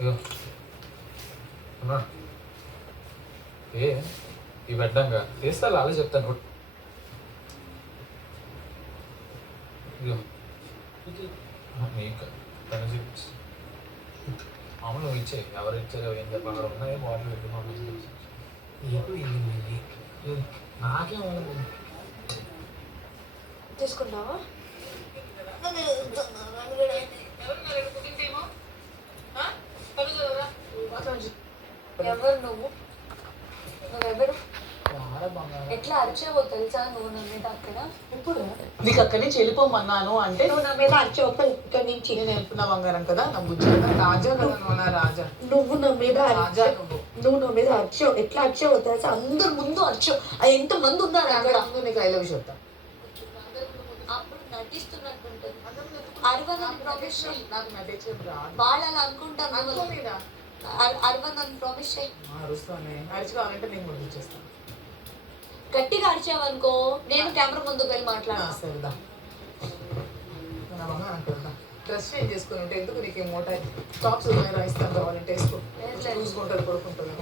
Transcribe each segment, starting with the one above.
ఇగో అన్నా ఏ ఇవి పెట్టంగా చేస్తా అలా చెప్తాను. ఇగో మీకు తనకి మామూలు నువ్వు ఇచ్చే ఎవరు ఇచ్చారో ఏం చెప్ప అక్కడ ఉన్నాయి వాటర్ పెట్టుకున్నాను. నాకేం తీసుకుంటావా? ఎవరు నువ్వు? నువ్వెవరు? ఎట్లా అరిచేవో తెలుసా నువ్వు నా మీద అక్కడ? ఇప్పుడు నీకు అక్కడి నుంచి వెళ్ళిపోమన్నాను అంటే నువ్వు నా మీద అరిచేవు ఇక్కడి నుంచి. నేను వెళ్ళిపోయిన బంగారం కదా నా బుజ్జి కదా రాజా కదా నువ్వు నా రాజా. నువ్వు నా మీద రాజా నువ్వు నా మీద అరిచావు. ఎట్లా అరిచావో తెలుసా? అందరు ముందు అరిచావు. ఎంత మంది ఉన్నారు అక్కడ. ముందు నీకు ఐ లవ్ చెప్తా. అప్పుడు నటిస్తున్నట్టుంటుంది. అరవదని ప్రామిస్ చేయి. నాకు నటించేది రాదు. వాళ్ళు అలా అనుకుంటాను. అనుకోలేదా? అరవదని ప్రామిస్ చేయి. అరుస్తానే అరుచుకోవాలంటే నేను ముందు ఇచ్చేస్తాను. గట్టిగా అరిచావనుకో నేను కెమెరా ముందుకు వెళ్ళి మాట్లాడా. సరేదా డ్రెస్ చేంజ్ చేసుకుని ఉంటే ఎందుకు నీకు మోటా టాప్స్ ఇస్తాను కావాలంటే వేసుకో. చూసుకుంటుంది కొడుకుంటుంది.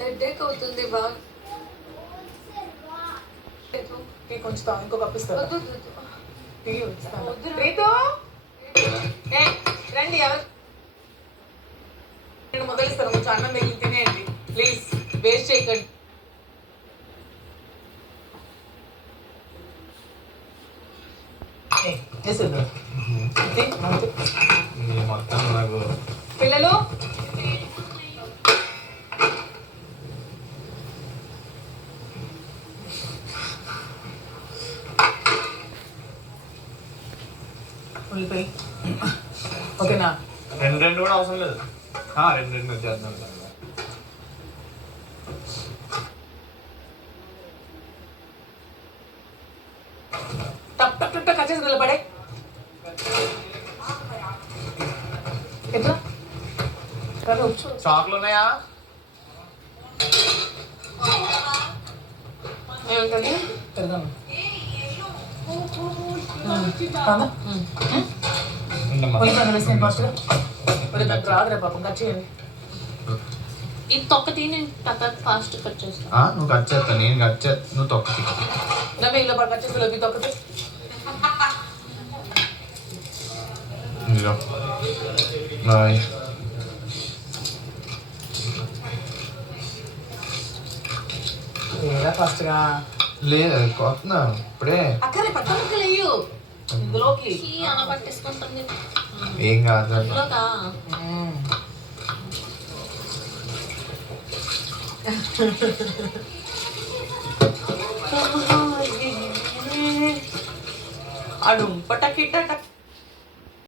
హెడేక్ అవుతుంది బాగా. కొంచెం ఇంకో కప్పిస్తాను. రండి ఎవరు నేను మొదలిస్తాను. కొంచెం అన్నం మిగిలి తినేయండి ప్లీజ్, వేస్ట్ చేయకండి. పిల్లలు ఉల్లిపాయ ఓకేనా? రెండు కూడా అవసరం లేదు. రెండు చేద్దాం. టప్ టప్ టప్ కచ్చేసి నిలబడే ఎట్లా చాక్లు ఉన్నాయా? ఏమంటుంది పెడదాం. వేసిన ఫాస్ట్గా నాకు రాదురా పాపం కట్ చేయండి. ఇది తొక్క తిని ఫాస్ట్ కట్ చేస్తాను. నువ్వు కట్ చేస్తా నేను కట్ చేస్తా నువ్వు తొక్క నవ్వు ఇలా కట్ చేసి లోకి తొక్కతే లేదా ఫాస్ట్గా లేదు కొత్త ఇప్పుడే అక్కడే పక్క ముక్కలు వేయు ఇందులోకి అలా పట్టేసుకుంటుంది. ఏం కాదు. అడుం పటకిట